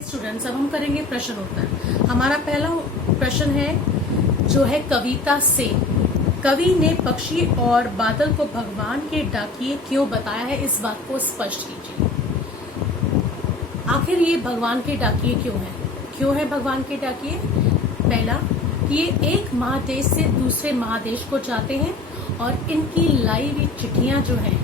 Students, अब हम करेंगे प्रश्न उत्तर। हमारा पहला प्रश्न है जो है कविता से। कवि ने पक्षी और बादल को भगवान के डाकिए क्यों बताया है, इस बात को स्पष्ट कीजिए। आखिर ये भगवान के डाकिए क्यों है भगवान के डाकिए? पहला, ये एक महादेश से दूसरे महादेश को जाते हैं और इनकी लाई हुई चिट्ठियां जो हैं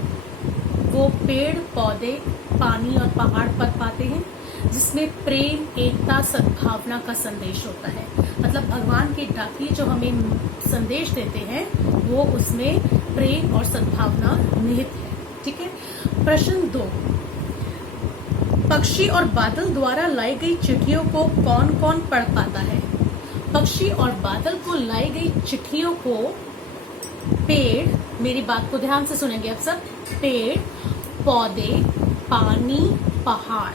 वो पेड़ पौधे पानी और पहाड़ पर पाते हैं, जिसमें प्रेम एकता सद्भावना का संदेश होता है। मतलब भगवान के डाकिए जो हमें संदेश देते हैं वो उसमें प्रेम और सद्भावना निहित है। ठीक है। प्रश्न 2, पक्षी और बादल द्वारा लाई गई चिट्ठियों को कौन कौन पढ़ पाता है? पक्षी और बादल को लाई गई चिट्ठियों को पेड़, मेरी बात को ध्यान से सुनेंगे आप सब, पेड़ पौधे पानी पहाड़।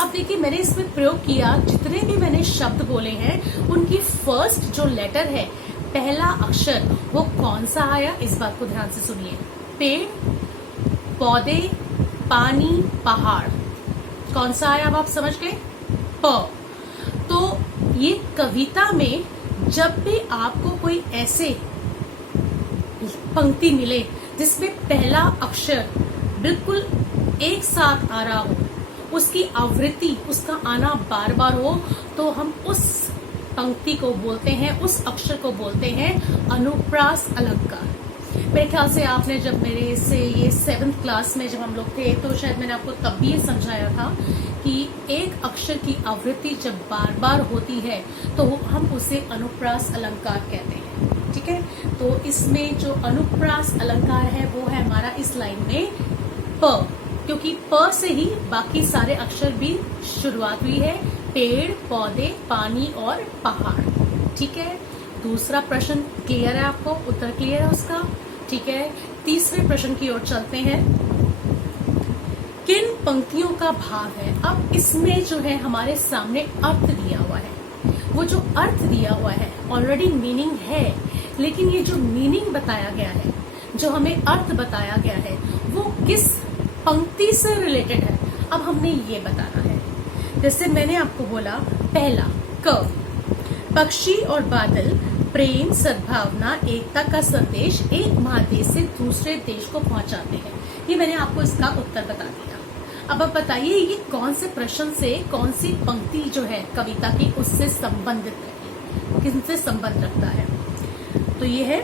अब देखिए, मैंने इसमें प्रयोग किया, जितने भी मैंने शब्द बोले हैं उनकी फर्स्ट जो लेटर है, पहला अक्षर, वो कौन सा आया, इस बात को ध्यान से सुनिए। पेड़ पौधे पानी पहाड़, कौन सा आया, अब आप समझ गए, प। तो ये कविता में जब भी आपको कोई ऐसे पंक्ति मिले जिसमें पहला अक्षर बिल्कुल एक साथ आ रहा हो, उसकी आवृत्ति, उसका आना बार बार हो, तो हम उस पंक्ति को बोलते हैं, उस अक्षर को बोलते हैं अनुप्रास अलंकार। मेरे ख्याल से आपने जब मेरे से ये 7th क्लास में जब हम लोग थे तो शायद मैंने आपको तब भी ये समझाया था कि एक अक्षर की आवृत्ति जब बार बार होती है तो हम उसे अनुप्रास अलंकार कहते हैं। ठीक है। तो इसमें जो अनुप्रास अलंकार है वो है हमारा इस लाइन में प, क्योंकि प से ही बाकी सारे अक्षर भी शुरुआत हुई है, पेड़ पौधे पानी और पहाड़। ठीक है। दूसरा प्रश्न क्लियर है आपको, उत्तर क्लियर है उसका? ठीक है। तीसरे प्रश्न की ओर चलते हैं। किन पंक्तियों का भाव है? अब इसमें जो है हमारे सामने अर्थ दिया हुआ है, वो जो अर्थ दिया हुआ है ऑलरेडी मीनिंग है, लेकिन ये जो मीनिंग बताया गया है, जो हमें अर्थ बताया गया है, वो किस पंक्ति से रिलेटेड है, अब हमने ये बताना है। जैसे मैंने आपको बोला, पहला क, पक्षी और बादल प्रेम सद्भावना एकता का संदेश एक महादेश से दूसरे देश को पहुंचाते हैं। ये मैंने आपको इसका उत्तर बता दिया। अब आप बताइए ये कौन से प्रश्न से कौन सी पंक्ति जो है कविता की उससे संबंधित है, किससे संबंध रखता है? तो ये है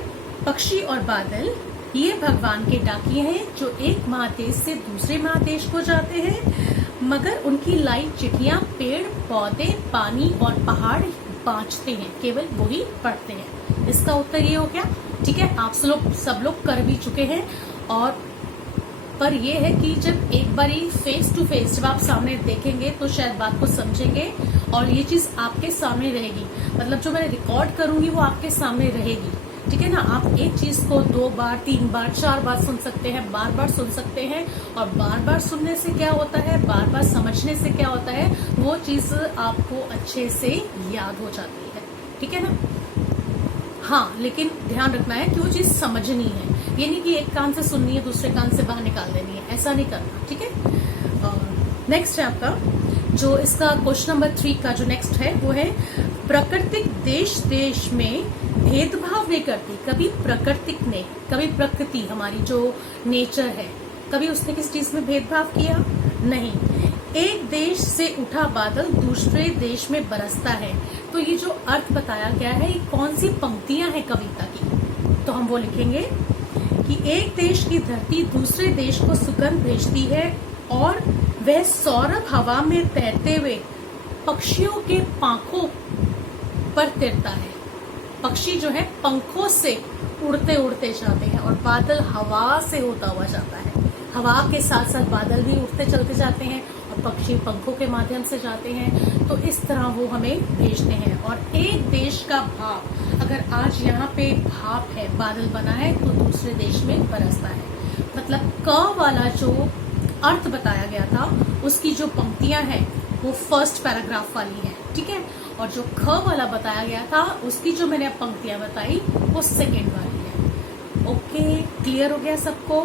पक्षी और बादल, ये भगवान के डाकिए हैं जो एक महादेश से दूसरे महादेश को जाते हैं, मगर उनकी लाई चिट्ठियां पेड़ पौधे पानी और पहाड़ बांचते हैं, केवल वही पढ़ते हैं। इसका उत्तर ये हो गया। ठीक है। आप सब लोग कर भी चुके हैं, और पर ये है कि जब एक बारी फेस टू फेस जब आप सामने देखेंगे तो शायद बात को समझेंगे और ये चीज आपके सामने रहेगी। मतलब जो मैं रिकॉर्ड करूंगी वो आपके सामने रहेगी। ठीक है ना। आप एक चीज को 2 बार 3 बार 4 बार सुन सकते हैं, बार बार सुन सकते हैं, और बार बार सुनने से क्या होता है, बार बार समझने से क्या होता है, वो चीज आपको अच्छे से याद हो जाती है। ठीक है ना। हाँ, लेकिन ध्यान रखना है कि वो चीज समझनी है, ये नहीं कि एक कान से सुननी है दूसरे कान से बाहर निकाल देनी है, ऐसा नहीं करना। ठीक है। नेक्स्ट है आपका जो इसका क्वेश्चन नंबर 3 का जो नेक्स्ट है वो है, प्राकृतिक देश देश में भेदभाव नहीं करती। कभी प्रकृति हमारी जो नेचर है, कभी उसने किस चीज में भेदभाव किया? नहीं। एक देश से उठा बादल दूसरे देश में बरसता है। तो ये जो अर्थ बताया गया है, ये कौन सी पंक्तियां हैं कविता की? तो हम वो लिखेंगे कि एक देश की धरती दूसरे देश को सुगंध भेजती है और वह सौरभ हवा में तैरते हुए पक्षियों के पंखों पर तैरता है। पक्षी जो है पंखों से उड़ते उड़ते जाते हैं और बादल हवा से होता हुआ जाता है। हवा के साथ साथ बादल भी उड़ते चलते जाते हैं और पक्षी पंखों के माध्यम से जाते हैं। तो इस तरह वो हमें भेजते हैं। और एक देश का भाव, अगर आज यहाँ पे भाव है, बादल बना है, तो दूसरे देश में बरसता है। मतलब क वाला जो अर्थ बताया गया था उसकी जो पंक्तियां हैं वो फर्स्ट पैराग्राफ वाली है। ठीक है। और जो ख वाला बताया गया था उसकी जो मैंने पंक्तियां बताई वो सेकेंड वाली है। ओके, क्लियर हो गया सबको?